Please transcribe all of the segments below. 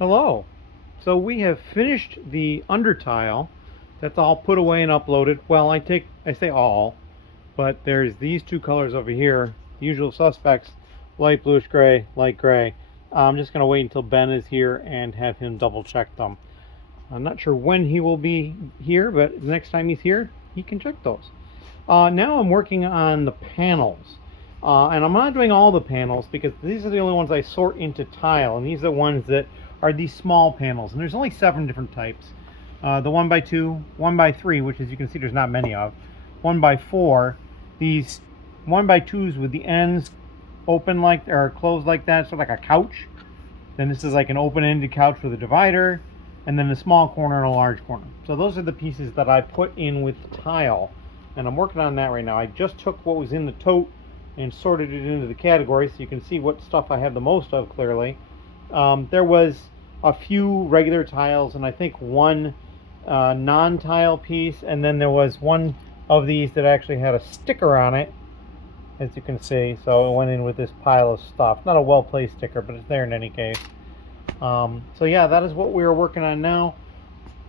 Hello. So we have finished the under tile. That's all put away and uploaded. Well, I say all, but there's these two colors over here, the usual suspects, light bluish gray, light gray. I'm just going to wait until Ben is here and have him double check them. I'm not sure when he will be here, but the next time he's here, he can check those. Now I'm working on the panels. And I'm not doing all the panels because these are the only ones I sort into tile, and these are the ones that are these small panels, and there's only 7 different types. The 1x2, 1x3, which as you can see there's not many of, 1x4, these 1x2s with the ends open like, or closed like that, so like a couch. Then this is like an open-ended couch with a divider, and then a small corner and a large corner. So those are the pieces that I put in with tile, and I'm working on that right now. I just took what was in the tote and sorted it into the categories so you can see what stuff I have the most of clearly. There was a few regular tiles and I think one non-tile piece, and then there was one of these that actually had a sticker on it, as you can see, so it went in with this pile of stuff. Not a well-placed sticker, but it's there in any case. So yeah, that is what we are working on now.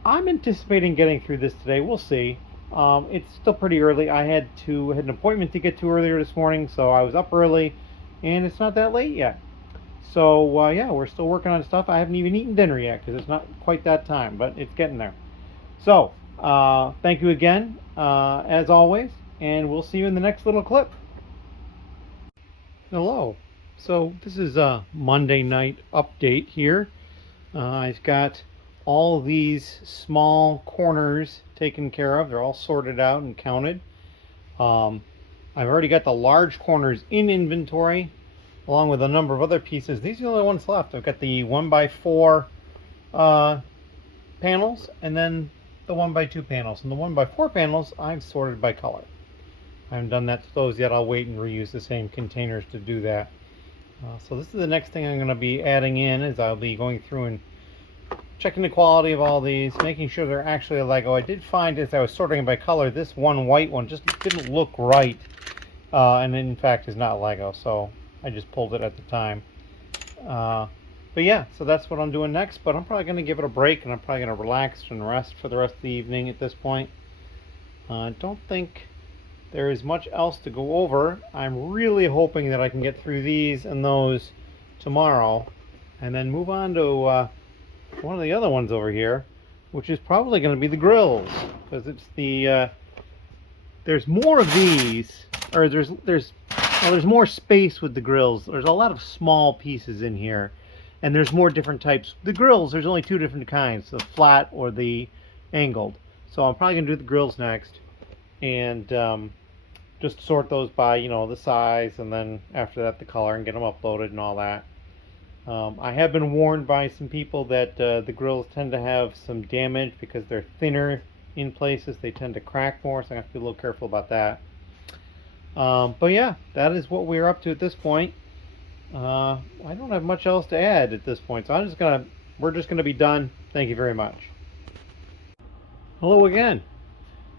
I'm anticipating getting through this today. We'll see. It's still pretty early. I had an appointment to get to earlier this morning, so I was up early, and it's not that late yet. So yeah, we're still working on stuff. I haven't even eaten dinner yet because it's not quite that time, but it's getting there. So thank you again, as always, and we'll see you in the next little clip. Hello. So this is a Monday night update here. I've got all these small corners taken care of. They're all sorted out and counted. I've already got the large corners in inventory along with a number of other pieces. These are the only ones left. I've got the 1x4 panels and then the 1x2 panels. And the 1x4 panels I've sorted by color. I haven't done that to those yet. I'll wait and reuse the same containers to do that. So this is the next thing I'm going to be adding in, is I'll be going through and checking the quality of all these, making sure they're actually a Lego. I did find as I was sorting by color, this one white one just didn't look right, and in fact is not Lego, so I just pulled it at the time. But yeah, so that's what I'm doing next, but I'm probably going to give it a break, and I'm probably going to relax and rest for the rest of the evening at this point. I don't think there is much else to go over. I'm really hoping that I can get through these and those tomorrow, and then move on to one of the other ones over here, which is probably going to be the grills, because it's the there's more of these, or there's more space with the grills. There's a lot of small pieces in here, and there's more different types. The grills, there's only 2 different kinds, the flat or the angled. So I'm probably going to do the grills next, and just sort those by, you know, the size, and then after that the color, and get them uploaded and all that. I have been warned by some people that the grills tend to have some damage because they're thinner in places. They tend to crack more, so I have to be a little careful about that. But yeah, that is what we're up to at this point. I don't have much else to add at this point, so we're just gonna be done. Thank you very much. Hello again.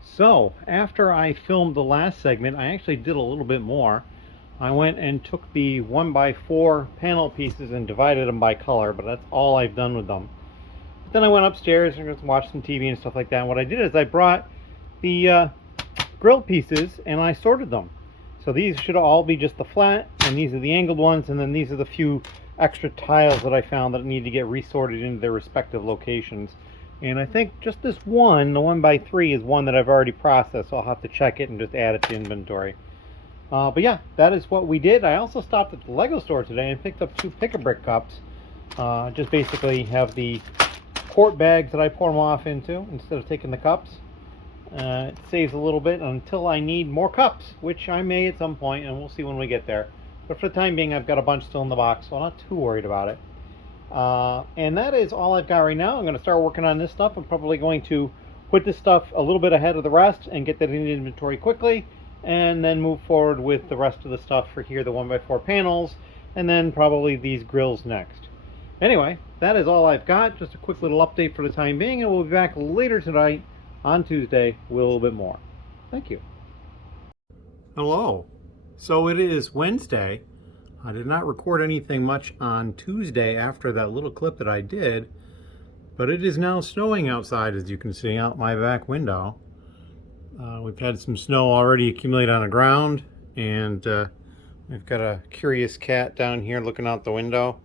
So after I filmed the last segment, I actually did a little bit more. I went and took the 1x4 panel pieces and divided them by color, but that's all I've done with them. But then I went upstairs and watched some TV and stuff like that. And what I did is I brought the grill pieces and I sorted them. So these should all be just the flat, and these are the angled ones, and then these are the few extra tiles that I found that need to get resorted into their respective locations. And I think just this one, the 1x3, is one that I've already processed, so I'll have to check it and just add it to inventory. But yeah, that is what we did. I also stopped at the Lego store today and picked up 2 pick-a-brick cups. Just basically have the quart bags that I pour them off into instead of taking the cups. It saves a little bit until I need more cups, which I may at some point, and we'll see when we get there. But for the time being, I've got a bunch still in the box, so I'm not too worried about it. And that is all I've got right now. I'm going to start working on this stuff. I'm probably going to put this stuff a little bit ahead of the rest and get that in inventory quickly, and then move forward with the rest of the stuff for here, the 1x4 panels, and then probably these grills next. Anyway, that is all I've got. Just a quick little update for the time being, and we'll be back later tonight on Tuesday with a little bit more. Thank you. Hello. So it is Wednesday. I did not record anything much on Tuesday after that little clip that I did, but it is now snowing outside, as you can see out my back window. We've had some snow already accumulate on the ground, and we've got a curious cat down here looking out the window.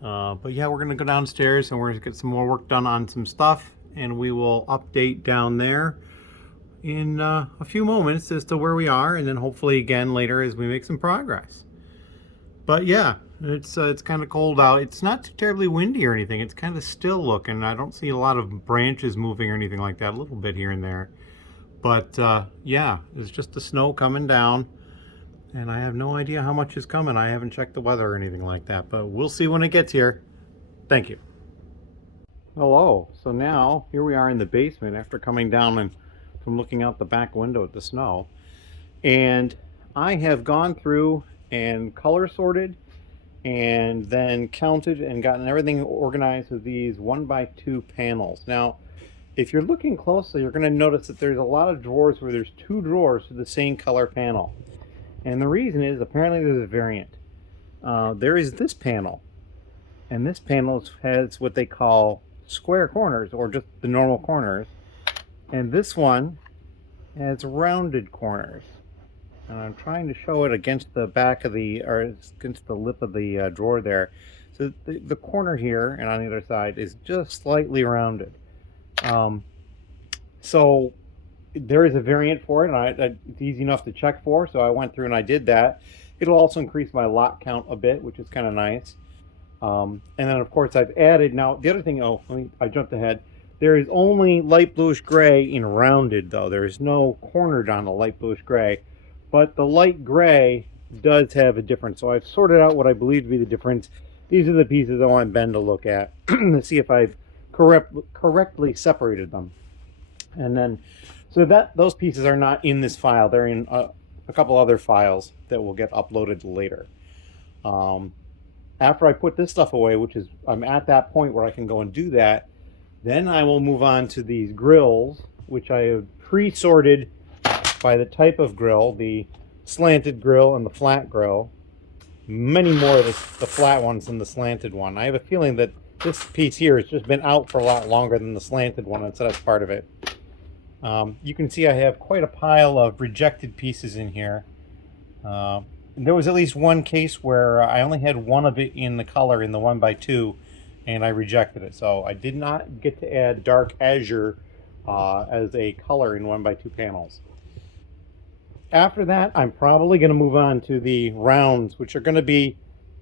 But yeah, we're going to go downstairs and we're going to get some more work done on some stuff, and we will update down there in a few moments as to where we are, and then hopefully again later as we make some progress. But yeah, it's kind of cold out. It's not too terribly windy or anything. It's kind of still looking. I don't see a lot of branches moving or anything like that. A little bit here and there. But yeah, it's just the snow coming down. And I have no idea how much is coming. I haven't checked the weather or anything like that. But we'll see when it gets here. Thank you. Hello. So now, here we are in the basement after coming down and from looking out the back window at the snow. And I have gone through and color sorted and then counted and gotten everything organized with these 1x2 panels. Now, if you're looking closely, you're going to notice that there's a lot of drawers where there's 2 drawers with the same color panel. And the reason is apparently there's a variant. There is this panel, and this panel has what they call square corners, or just the normal corners, and this one has rounded corners. And I'm trying to show it against the back of the, or against the lip of the drawer there. So the corner here and on the other side is just slightly rounded. So there is a variant for it, and it's easy enough to check for, so I went through and I did that. It'll also increase my lot count a bit, which is kind of nice. And then of course I've added, now the other thing, I jumped ahead. There is only light bluish gray in rounded though. There is no cornered on the light bluish gray, but the light gray does have a difference. So I've sorted out what I believe to be the difference. These are the pieces I want Ben to look at to see if I've correctly separated them. And then, so that those pieces are not in this file. They're in a couple other files that will get uploaded later. After I put this stuff away, which is, I'm at that point where I can go and do that, then I will move on to these grills, which I have pre-sorted by the type of grill, the slanted grill and the flat grill. Many more of the flat ones than the slanted one. I have a feeling that this piece here has just been out for a lot longer than the slanted one, and so that's part of it. You can see I have quite a pile of rejected pieces in here. There was at least one case where I only had one of it in the color in the 1x2, and I rejected it. So I did not get to add dark azure as a color in 1x2 panels. After that, I'm probably going to move on to the rounds, which are going to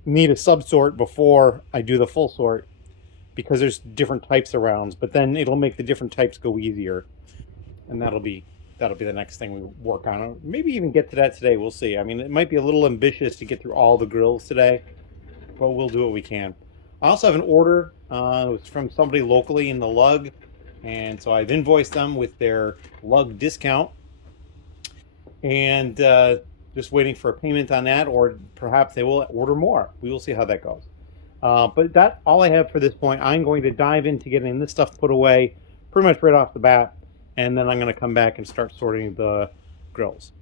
need a subsort before I do the full sort, because there's different types of rounds, but then it'll make the different types go easier. And that'll be the next thing we work on. Maybe even get to that today. We'll see. I mean, it might be a little ambitious to get through all the grills today, but we'll do what we can. I also have an order. It was from somebody locally in the lug, and so I've invoiced them with their lug discount, and just waiting for a payment on that, or perhaps they will order more. We will see how that goes. But that's all I have for this point. I'm going to dive into getting this stuff put away pretty much right off the bat, and then I'm going to come back and start sorting the grills.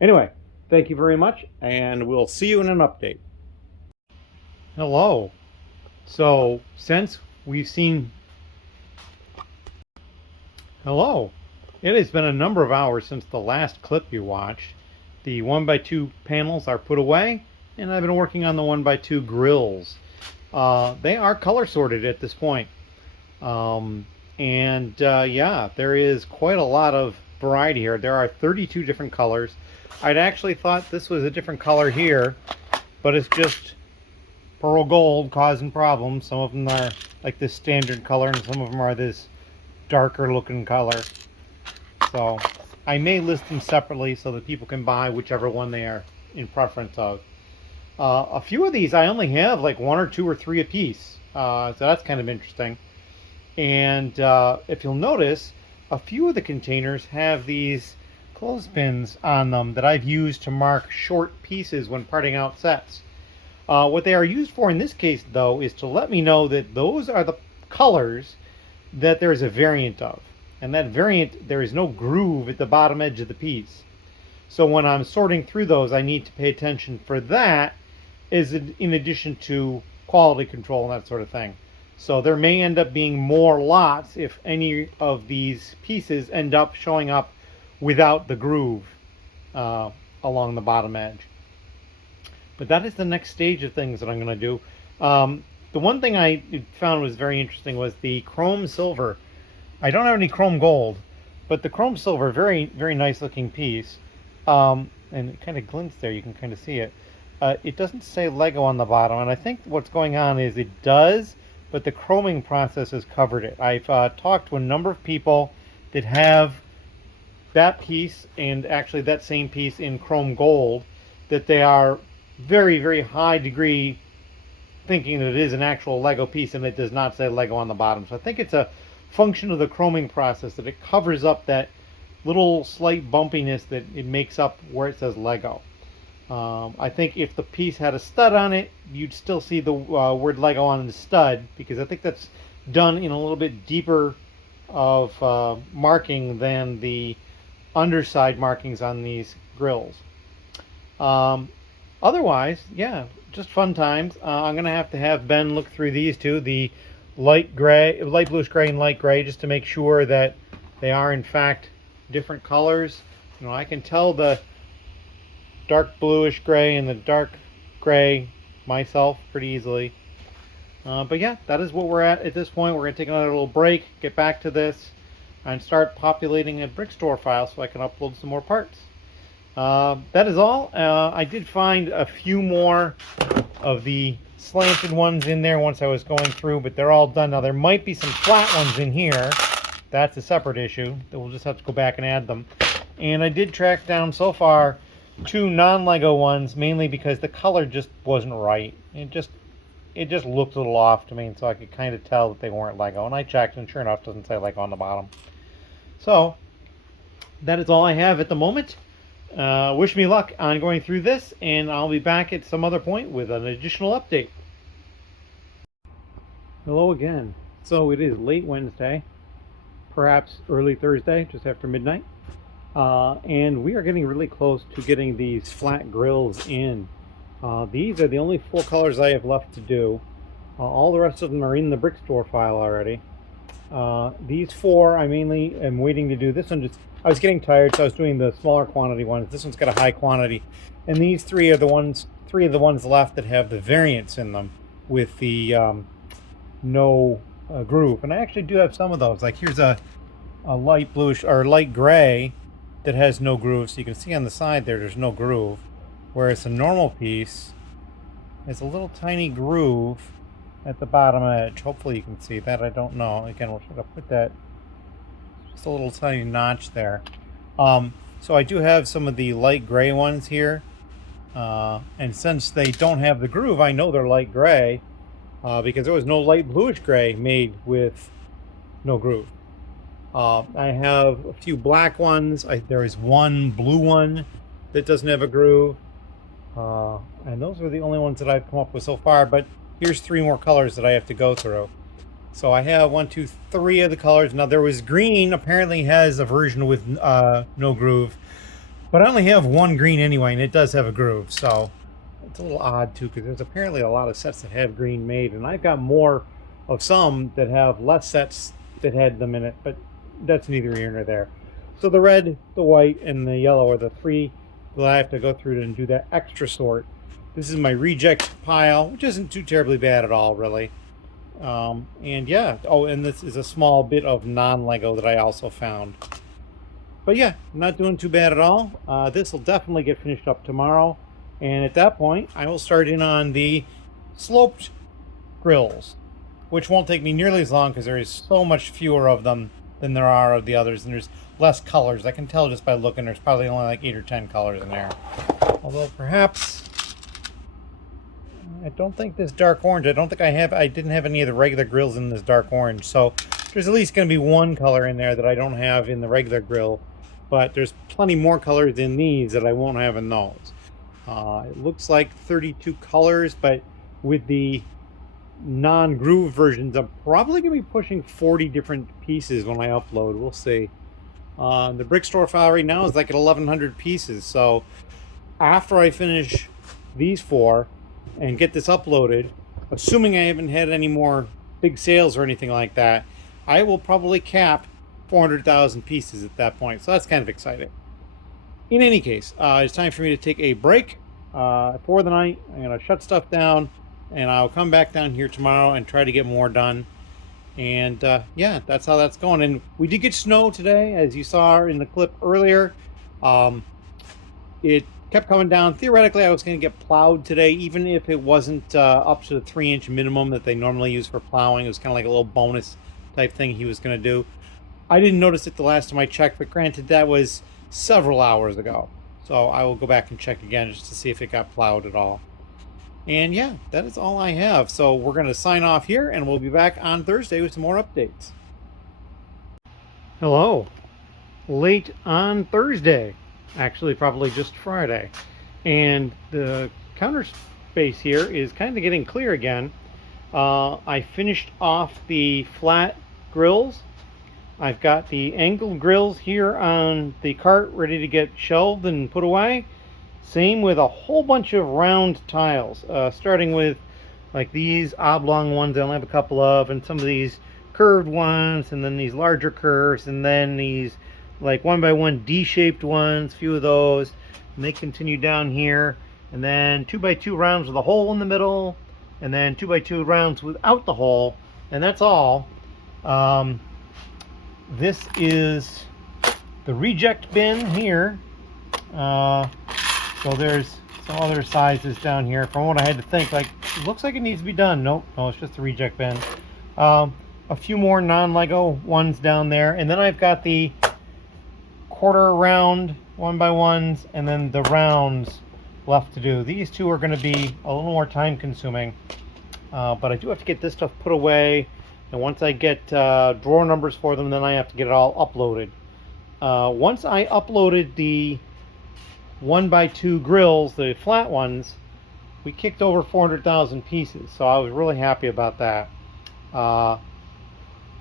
Anyway, thank you very much, and we'll see you in an update. Hello. So, since we've seen... Hello. It has been a number of hours since the last clip you watched. The 1x2 panels are put away, and I've been working on the 1x2 grills. They are color sorted at this point. Yeah, there is quite a lot of variety here. There are 32 different colors. I'd actually thought this was a different color here, but it's just pearl gold causing problems. Some of them are like this standard color, and some of them are this darker looking color. So I may list them separately so that people can buy whichever one they are in preference of. A few of these I only have like 1 or 2 or 3 a piece, so that's kind of interesting. And if you'll notice, a few of the containers have these clothespins on them that I've used to mark short pieces when parting out sets. What they are used for in this case, though, is to let me know that those are the colors that there is a variant of. And that variant, there is no groove at the bottom edge of the piece. So when I'm sorting through those, I need to pay attention for that in addition to quality control and that sort of thing. So there may end up being more lots if any of these pieces end up showing up without the groove along the bottom edge. But that is the next stage of things that I'm going to do. The one thing I found was very interesting was the chrome silver. I don't have any chrome gold, but the chrome silver, very, very nice looking piece. And it kind of glints there, you can kind of see it. It doesn't say Lego on the bottom, and I think what's going on is it does, but the chroming process has covered it. I've talked to a number of people that have that piece and actually that same piece in chrome gold, that they are very, very high degree thinking that it is an actual Lego piece and it does not say Lego on the bottom. So I think it's a function of the chroming process that it covers up that little slight bumpiness that it makes up where it says Lego. I think if the piece had a stud on it, you'd still see the word Lego on the stud, because I think that's done in a little bit deeper of marking than the underside markings on these grills. Otherwise, yeah, just fun times. I'm gonna have to have Ben look through these two, the light gray, light bluish gray and light gray, just to make sure that they are in fact different colors. You know, I can tell the dark bluish gray and the dark gray myself pretty easily. But yeah, that is what we're at this point. We're going to take another little break, get back to this, and start populating a brick store file so I can upload some more parts. That is all. I did find a few more of the slanted ones in there once I was going through, but they're all done now. There might be some flat ones in here. That's a separate issue. We'll just have to go back and add them. And I did track down so far 2 non-Lego ones, mainly because the color just wasn't right. It just looked a little off to me, and so I could kind of tell that they weren't Lego. And I checked, and sure enough, it doesn't say Lego on the bottom. So that is all I have at the moment. Wish me luck on going through this, and I'll be back at some other point with an additional update. Hello again. So it is late Wednesday, perhaps early Thursday, just after midnight. And we are getting really close to getting these flat grills in. These are the only 4 colors I have left to do. All the rest of them are in the brick store file already. These 4 I mainly am waiting to do. This one I was getting tired, so I was doing the smaller quantity ones. This one's got a high quantity. And these 3 are the ones, 3 of the ones left that have the variants in them with the no groove. And I actually do have some of those. Like here's a light bluish or light gray that has no groove, so you can see on the side there's no groove, whereas a normal piece has a little tiny groove at the bottom edge. Hopefully you can see that. I don't know. Again, we'll try to put that, just a little tiny notch there. So I do have some of the light gray ones here, and since they don't have the groove, I know they're light gray because there was no light bluish gray made with no groove. I have a few black ones. There is one blue one that doesn't have a groove. And those are the only ones that I've come up with so far. But here's 3 more colors that I have to go through. So I have 1, 2, 3 of the colors. Now there was green, apparently has a version with no groove. But I only have 1 green anyway, and it does have a groove. So it's a little odd too, because there's apparently a lot of sets that have green made. And I've got more of some that have less sets that had them in it. But that's neither here nor there. So the red, the white, and the yellow are the 3 that I have to go through and do that extra sort. This is my reject pile, which isn't too terribly bad at all, really. And yeah, oh, and this is a small bit of non-Lego that I also found. But yeah, not doing too bad at all. This will definitely get finished up tomorrow. And at that point, I will start in on the sloped grills, which won't take me nearly as long because there is so much fewer of them than there are of the others, and there's less colors. I can tell just by looking. There's probably only like 8 or 10 colors in there. Although perhaps, I don't think this dark orange, I didn't have any of the regular grills in this dark orange, so there's at least going to be 1 color in there that I don't have in the regular grill, but there's plenty more colors in these that I won't have in those. It looks like 32 colors, but with the non-groove versions, I'm probably going to be pushing 40 different pieces when I upload. We'll see. The brick store file right now is like at 1,100 pieces, so after I finish these 4, and get this uploaded, assuming I haven't had any more big sales or anything like that, I will probably cap 400,000 pieces at that point. So that's kind of exciting. In any case, it's time for me to take a break for the night. I'm going to shut stuff down, and I'll come back down here tomorrow and try to get more done. And yeah, that's how that's going. And we did get snow today, as you saw in the clip earlier. It kept coming down. Theoretically, I was going to get plowed today, even if it wasn't up to the 3-inch minimum that they normally use for plowing. It was kind of like a little bonus type thing he was going to do. I didn't notice it the last time I checked, but granted, that was several hours ago. So I will go back and check again just to see if it got plowed at all. And yeah, that is all I have. So we're going to sign off here, and we'll be back on Thursday with some more updates. Hello. Late on Thursday. Actually, probably just Friday. And the counter space here is kind of getting clear again. I finished off the flat grills. I've got the angled grills here on the cart ready to get shelved and put away. Same with a whole bunch of round tiles, starting with like these oblong ones I only have a couple of, and some of these curved ones, and then these larger curves, and then these like 1x1 D-shaped ones, a few of those, and they continue down here, and then 2x2 rounds with a hole in the middle, and then 2x2 rounds without the hole, and that's all. This is the reject bin here. So there's some other sizes down here. From what I had to think, like, it looks like it needs to be done. Nope, no, it's just the reject bin. A few more non-Lego ones down there, and then I've got the quarter round 1x1s, and then the rounds left to do. These two are going to be a little more time consuming, but I do have to get this stuff put away, and once I get drawer numbers for them, then I have to get it all uploaded. Once I uploaded the 1x2 grills, the flat ones, we kicked over 400,000 pieces, so I was really happy about that.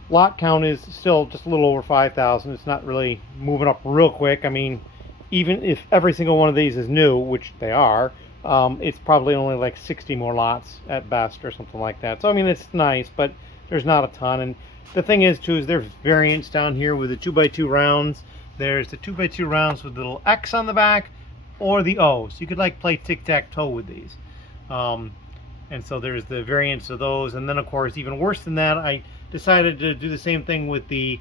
Lot count is still just a little over 5,000. It's not really moving up real quick. I mean, even if every single one of these is new, which they are, it's probably only like 60 more lots at best or something like that. So I mean, it's nice, but there's not a ton. And the thing is too, is there's variants down here with the 2x2 rounds. There's the 2x2 rounds with the little X on the back, or the O. So you could like play tic-tac-toe with these. And so there's the variants of those. And then of course, even worse than that, I decided to do the same thing with the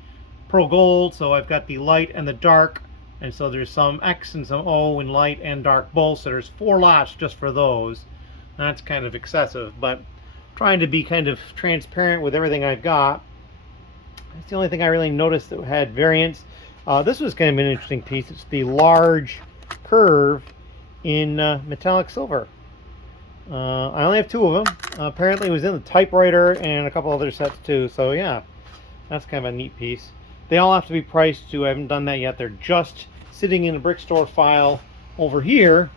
Pro Gold. So I've got the light and the dark. And so there's some X and some O in light and dark both. So there's 4 lots just for those. That's kind of excessive, but trying to be kind of transparent with everything I've got. That's the only thing I really noticed that had variants. This was kind of an interesting piece. It's the large curve in metallic silver. I only have 2 of them. Apparently it was in the typewriter and a couple other sets too. So yeah, that's kind of a neat piece. They all have to be priced too. I haven't done that yet. They're just sitting in a brick store file over here,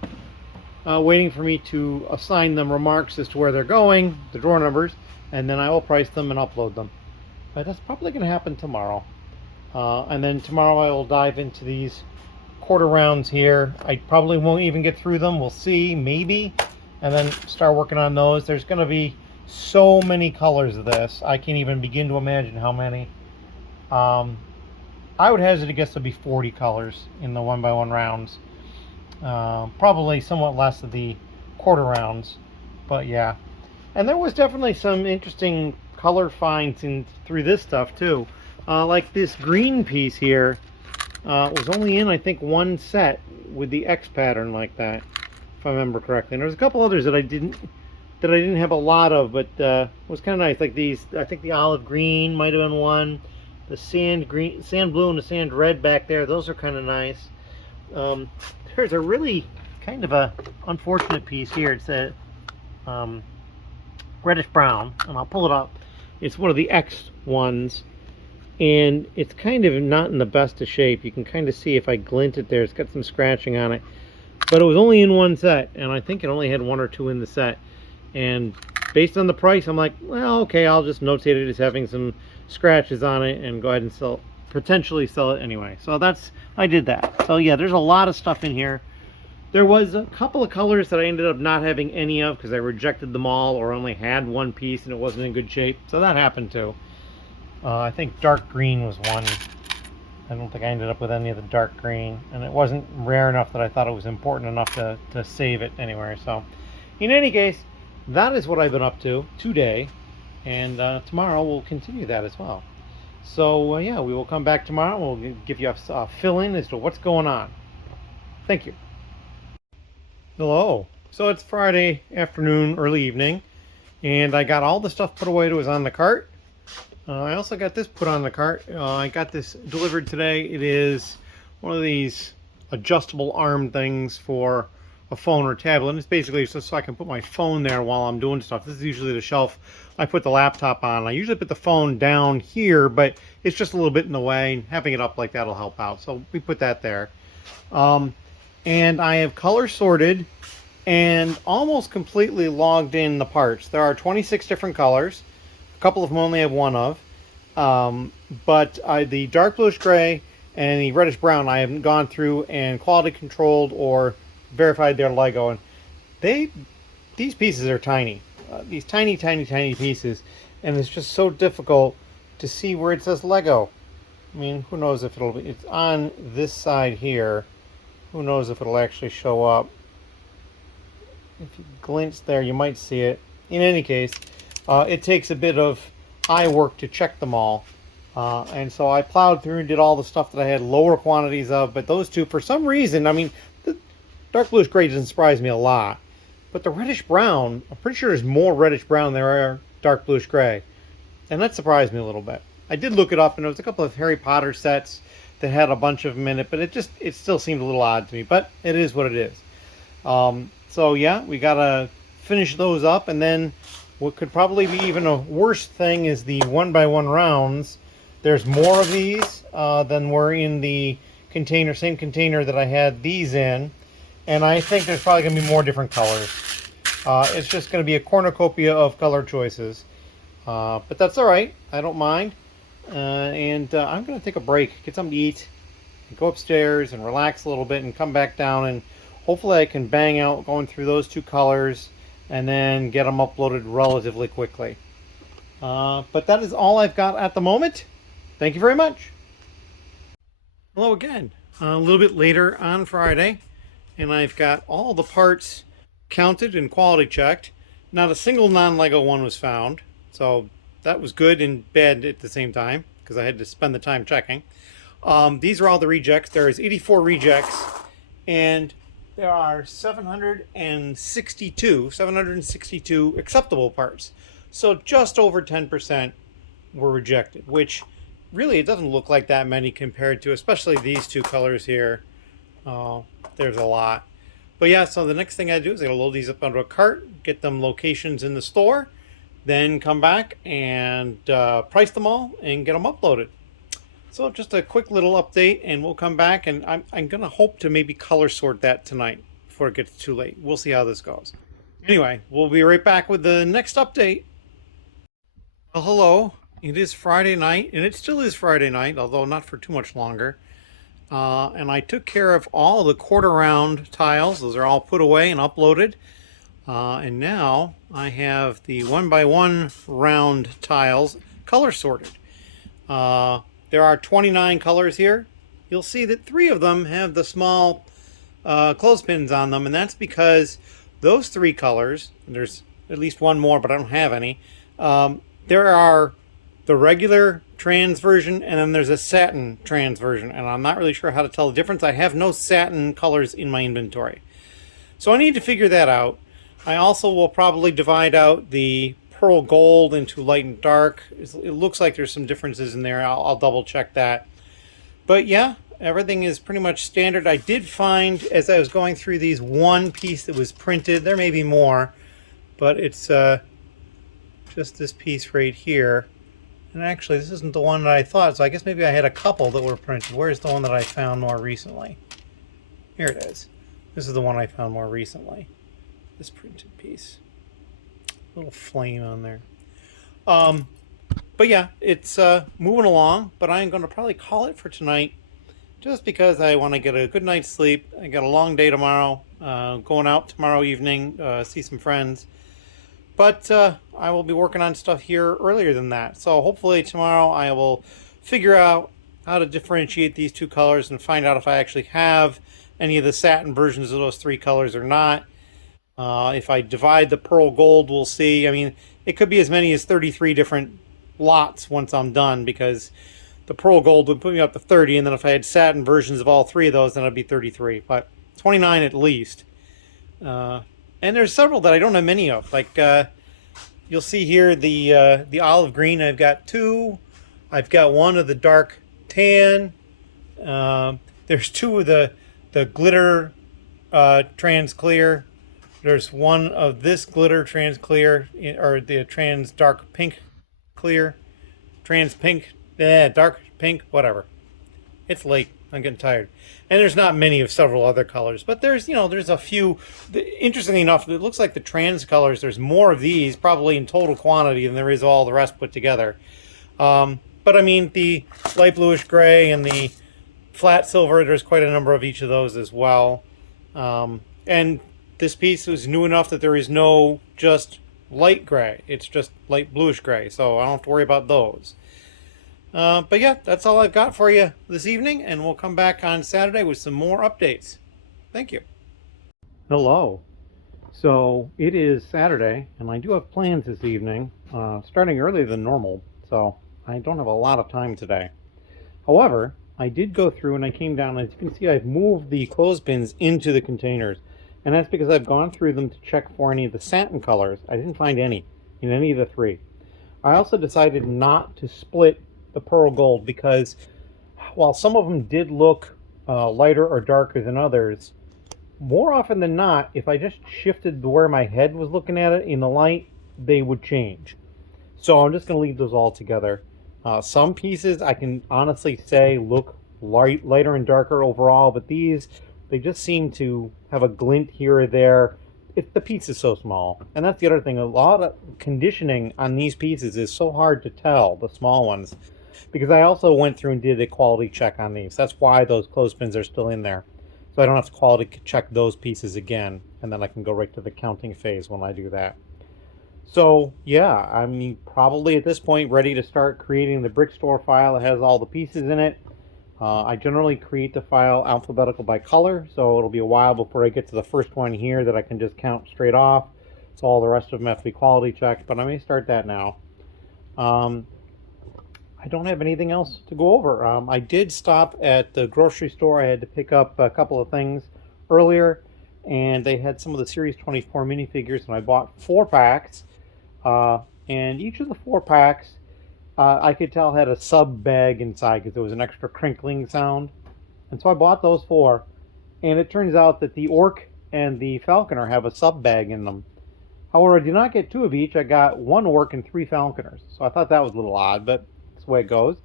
waiting for me to assign them remarks as to where they're going, the drawer numbers, and then I will price them and upload them. But that's probably going to happen tomorrow. And then tomorrow I will dive into these quarter rounds here. I probably won't even get through them. We'll see, maybe. And then start working on those. There's going to be so many colors of this. I can't even begin to imagine how many. I would hazard to guess there'll be 40 colors in the 1x1 rounds. Probably somewhat less of the quarter rounds. But yeah. And there was definitely some interesting color finds through this stuff too. Like this green piece here was only in, I think, 1 set with the X pattern like that, if I remember correctly. And there's a couple others that I didn't have a lot of, but was kind of nice. Like these, I think the olive green might have been one. The sand green, sand blue, and the sand red back there. Those are kind of nice. There's a really kind of a unfortunate piece here. It's a reddish brown, and I'll pull it up. It's one of the X ones, and it's kind of not in the best of shape. You can kind of see if I glint it there. It's got some scratching on it, but it was only in 1 set, and I think it only had 1 or 2 in the set. And based on the price, I'm like, well, okay, I'll just notate it as having some scratches on it and go ahead and potentially sell it anyway. So I did that. So yeah, there's a lot of stuff in here There was a couple of colors that I ended up not having any of because I rejected them all or only had one piece and it wasn't in good shape. So that happened too. I think dark green was one. I don't think I ended up with any of the dark green, and it wasn't rare enough that I thought it was important enough to save it anywhere. So in any case, that is what I've been up to today, and tomorrow we'll continue that as well. So yeah, we will come back tomorrow. We'll give you a fill-in as to what's going on. Thank you. Hello. So it's Friday afternoon, early evening, and I got all the stuff put away that was on the cart. I also got this put on the cart. I got this delivered today. It is one of these adjustable arm things for a phone or tablet. And it's basically just so I can put my phone there while I'm doing stuff. This is usually the shelf I put the laptop on. I usually put the phone down here, but it's just a little bit in the way. Having it up like that will help out. So we put that there. And I have color sorted and almost completely logged in the parts. There are 26 different colors. A couple of them only have one of. But the dark bluish gray and the reddish brown I haven't gone through and quality controlled or verified their Lego. And these pieces are tiny. These tiny pieces. And it's just so difficult to see where it says Lego. I mean, who knows if it'll be... It's on this side here. Who knows if it'll actually show up. If you glance there, you might see it. In any case, it takes a bit of eye work to check them all. And so I plowed through and did all the stuff that I had lower quantities of. But those two, for some reason, I mean, the dark bluish gray doesn't surprise me a lot. But the reddish brown, I'm pretty sure there's more reddish brown than there are dark bluish gray. And that surprised me a little bit. I did look it up, and there was a couple of Harry Potter sets that had a bunch of them in it, but it still seemed a little odd to me. But it is what it is. So yeah, we gotta finish those up, and then what could probably be even a worse thing is the 1x1 rounds. There's more of these than were in the container, same container that I had these in, and I think there's probably gonna be more different colors. It's just gonna be a cornucopia of color choices, but that's all right. I don't mind. And I'm going to take a break, get something to eat, go upstairs and relax a little bit and come back down, and hopefully I can bang out going through those two colors and then get them uploaded relatively quickly. But that is all I've got at the moment. Thank you very much. Hello again. A little bit later on Friday, and I've got all the parts counted and quality checked. Not a single non-Lego one was found, so that was good and bad at the same time because I had to spend the time checking. These are all the rejects. There is 84 rejects, and there are 762 acceptable parts. So just over 10% were rejected, which really it doesn't look like that many compared to, especially these two colors here. There's a lot. But yeah, so the next thing I do is I load these up onto a cart, get them locations in the store, then come back and price them all and get them uploaded. So just a quick little update, and we'll come back, and I'm going to hope to maybe color sort that tonight before it gets too late. We'll see how this goes. Anyway, we'll be right back with the next update. Well, hello. It is Friday night, and it still is Friday night, although not for too much longer. And I took care of all the quarter round tiles. Those are all put away and uploaded. And now I have the 1x1 round tiles color sorted. There are 29 colors here. You'll see that 3 of them have the small clothespins on them, and that's because those 3 colors, there's at least one more, but I don't have any, there are the regular trans version, and then there's a satin trans version, and I'm not really sure how to tell the difference. I have no satin colors in my inventory. So I need to figure that out. I also will probably divide out the pearl gold into light and dark. It looks like there's some differences in there. I'll double check that. But yeah, everything is pretty much standard. I did find, as I was going through these, one piece that was printed. There may be more, but it's just this piece right here. And actually, this isn't the one that I thought, so I guess maybe I had a couple that were printed. Where's the one that I found more recently? Here it is. This is the one I found more recently. This printed piece. Little flame on there. But yeah, it's moving along, but I'm going to probably call it for tonight just because I want to get a good night's sleep. I got a long day tomorrow, Going out tomorrow evening, see some friends. But I will be working on stuff here earlier than that. So hopefully tomorrow I will figure out how to differentiate these two colors and find out if I actually have any of the satin versions of those three colors or not. If I divide the pearl gold, we'll see. I mean, it could be as many as 33 different lots once I'm done, because the pearl gold would put me up to 30, and then if I had satin versions of all three of those, then it'd be 33. But 29 at least. And there's several that I don't have many of. Like you'll see here, the olive green. I've got two. I've got one of the dark tan. There's two of the glitter trans clear. There's one of this glitter trans clear, or the trans dark pink clear, trans pink, dark pink, whatever. It's late. I'm getting tired. And there's not many of several other colors, but there's a few. Interestingly enough, it looks like the trans colors, there's more of these probably in total quantity than there is all the rest put together. But I mean, the light bluish gray and the flat silver, there's quite a number of each of those as well. And this piece is new enough that there is no just light gray. It's just light bluish gray, so I don't have to worry about those. But yeah, that's all I've got for you this evening, and we'll come back on Saturday with some more updates. Thank you. Hello. So it is Saturday, and I do have plans this evening, starting earlier than normal, so I don't have a lot of time today. However, I did go through and I came down, as you can see, I've moved the clothespins into the containers, and that's because I've gone through them to check for any of the satin colors. I didn't find any in any of the three. I also decided not to split the pearl gold, because while some of them did look lighter or darker than others, more often than not, if I just shifted where my head was looking at it in the light, they would change. So I'm just going to leave those all together. Some pieces I can honestly say look lighter and darker overall, but these, they just seem to have a glint here or there. The piece is so small. And that's the other thing. A lot of conditioning on these pieces is so hard to tell, the small ones, because I also went through and did a quality check on these. That's why those clothespins are still in there. So I don't have to quality check those pieces again, and then I can go right to the counting phase when I do that. So yeah, I'm probably at this point ready to start creating the brick store file that has all the pieces in it. I generally create the file alphabetical by color, so it'll be a while before I get to the first one here that I can just count straight off. So all the rest of them have to be quality checked, but I may start that now. I don't have anything else to go over. I did stop at the grocery store. I had to pick up a couple of things earlier, and they had some of the Series 24 minifigures, and I bought 4 packs. And each of the 4 packs, I could tell had a sub bag inside because there was an extra crinkling sound. And so I bought those 4, and it turns out that the Orc and the Falconer have a sub bag in them. However, I did not get 2 of each. I got 1 Orc and 3 Falconers. So I thought that was a little odd, but that's the way it goes.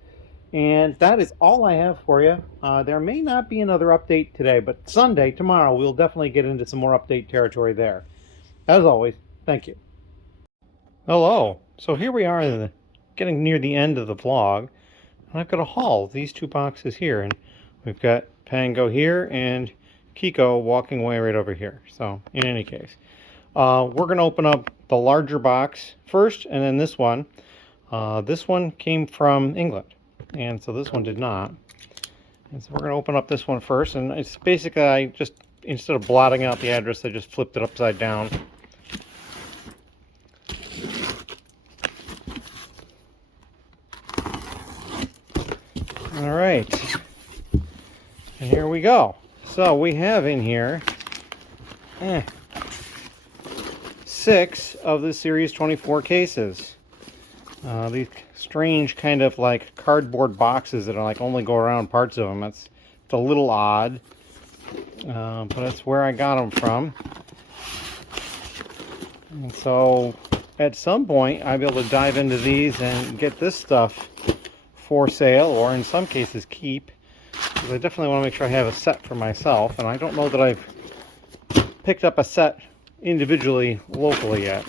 And that is all I have for you. There may not be another update today, but Sunday, tomorrow, we'll definitely get into some more update territory there. As always, thank you. Hello. So here we are, getting near the end of the vlog, and I've got a haul of these 2 boxes here, and we've got Pango here and Kiko walking away right over here. So in any case, we're going to open up the larger box first, and then this one. This one came from England, and so this one did not. And so we're going to open up this one first, and it's basically, I just, instead of blotting out the address, I just flipped it upside down. All right, and here we go. So we have in here 6 of the Series 24 cases. These strange kind of like cardboard boxes that are like only go around parts of them. It's a little odd, but that's where I got them from. And so at some point I'll be able to dive into these and get this stuff for sale, or in some cases keep. I definitely want to make sure I have a set for myself, and I don't know that I've picked up a set individually locally yet.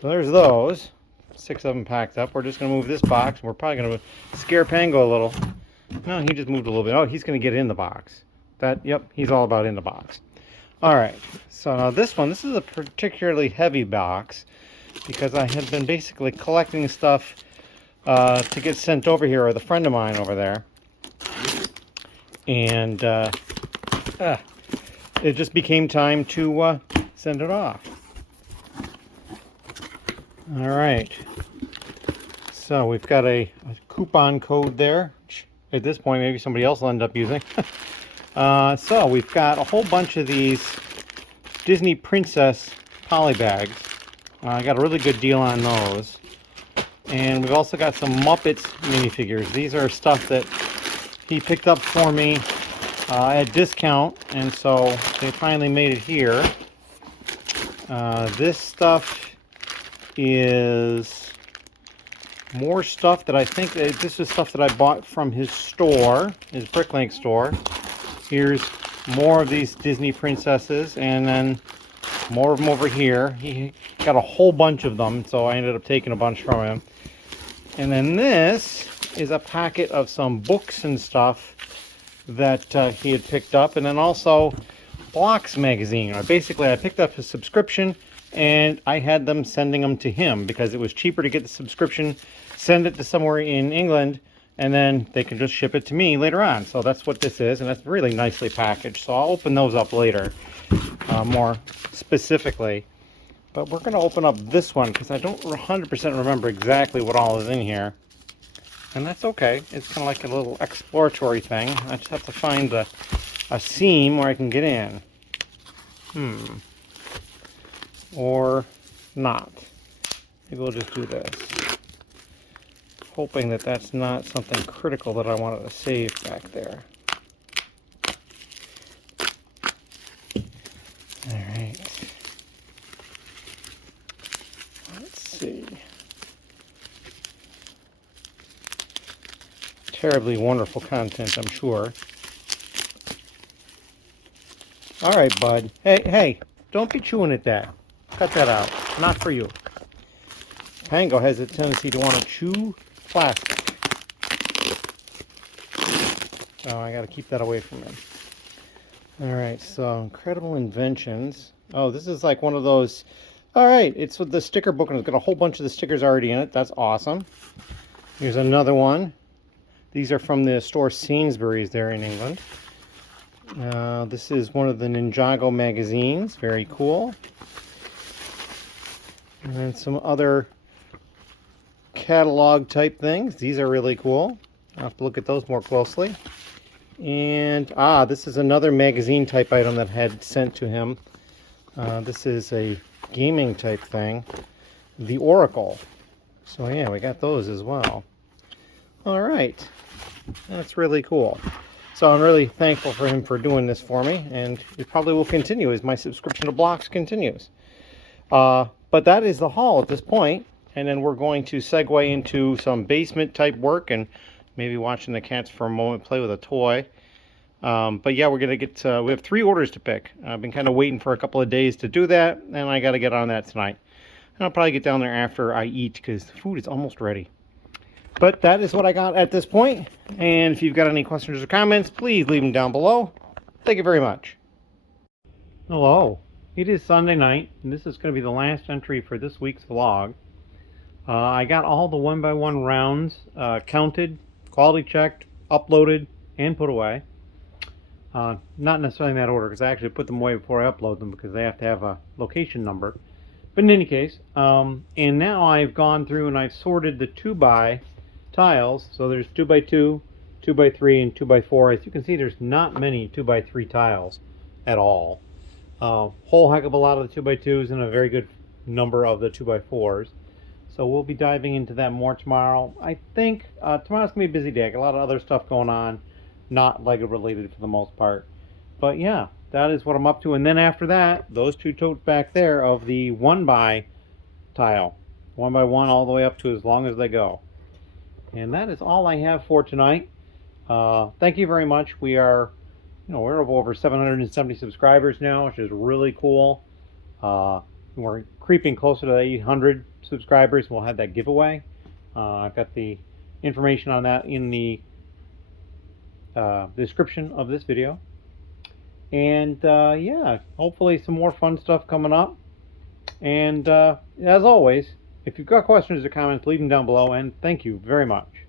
So there's those 6 of them packed up. We're just going to move this box, and we're probably going to scare Pango a little. No, he just moved a little bit. Oh, he's going to get in the box. Yep, he's all about in the box. All right, so now this is a particularly heavy box because I have been basically collecting stuff to get sent over here with a friend of mine over there. And it just became time to send it off. All right, so we've got a coupon code there. At this point, maybe somebody else will end up using. So we've got a whole bunch of these Disney Princess poly bags. I got a really good deal on those. And we've also got some Muppets minifigures. These are stuff that he picked up for me at discount, and so they finally made it here. This stuff is more stuff that I think this is stuff that I bought from his store, his Bricklink store. Here's more of these Disney princesses, and then more of them over here. He got a whole bunch of them, so I ended up taking a bunch from him. And then this is a packet of some books and stuff that he had picked up, and then also Blocks magazine. Basically, I picked up his subscription, and I had them sending them to him because it was cheaper to get the subscription, send it to somewhere in England, and then they can just ship it to me later on. So that's what this is, and that's really nicely packaged. So I'll open those up later, more specifically. But we're going to open up this one because I don't 100% remember exactly what all is in here. And that's okay. It's kind of like a little exploratory thing. I just have to find a seam where I can get in. Or not. Maybe we'll just do this. Hoping that that's not something critical that I wanted to save back there. Alright. Let's see. Terribly wonderful content, I'm sure. Alright, bud. Hey, don't be chewing at that. Cut that out. Not for you. Pango has a tendency to want to chew plastic. So I got to keep that away from him. Alright, so Incredible Inventions. Oh, this is like one of those. Alright, it's with the sticker book, and it's got a whole bunch of the stickers already in it. That's awesome. Here's another one. These are from the store Sainsbury's there in England. This is one of the Ninjago magazines. Very cool. And then some other catalog type things. These are really cool. I'll have to look at those more closely. And this is another magazine type item that I had sent to him. This is a gaming type thing. The Oracle. So yeah, we got those as well. Alright. That's really cool. So I'm really thankful for him for doing this for me, and it probably will continue as my subscription to Blocks continues. But that is the haul at this point, and then we're going to segue into some basement type work and maybe watching the cats for a moment play with a toy. But yeah, we're going to get we have 3 orders to pick. I've been kind of waiting for a couple of days to do that, and I got to get on that tonight. And I'll probably get down there after I eat because the food is almost ready. But that is what I got at this point. And if you've got any questions or comments, please leave them down below. Thank you very much. Hello. It is Sunday night, and this is going to be the last entry for this week's vlog. I got all the 1x1 rounds counted, quality checked, uploaded, and put away. Not necessarily in that order, because I actually put them away before I upload them, because they have to have a location number. But in any case, and now I've gone through and I've sorted the 2x tiles. So there's 2x2, 2x3, and 2x4. As you can see, there's not many 2x3 tiles at all. Whole heck of a lot of the 2x2s and a very good number of the 2x4s. So we'll be diving into that more tomorrow. I think tomorrow's going to be a busy day. I got a lot of other stuff going on, not LEGO related for the most part. But yeah, that is what I'm up to. And then after that, those 2 totes back there of the 1x tile. 1x1 all the way up to as long as they go. And that is all I have for tonight. Thank you very much. We are, we're over 770 subscribers now, which is really cool. We're creeping closer to 800 subscribers. We'll have that giveaway. I've got the information on that in the description of this video. And yeah, hopefully some more fun stuff coming up. And as always, if you've got questions or comments, leave them down below, and thank you very much.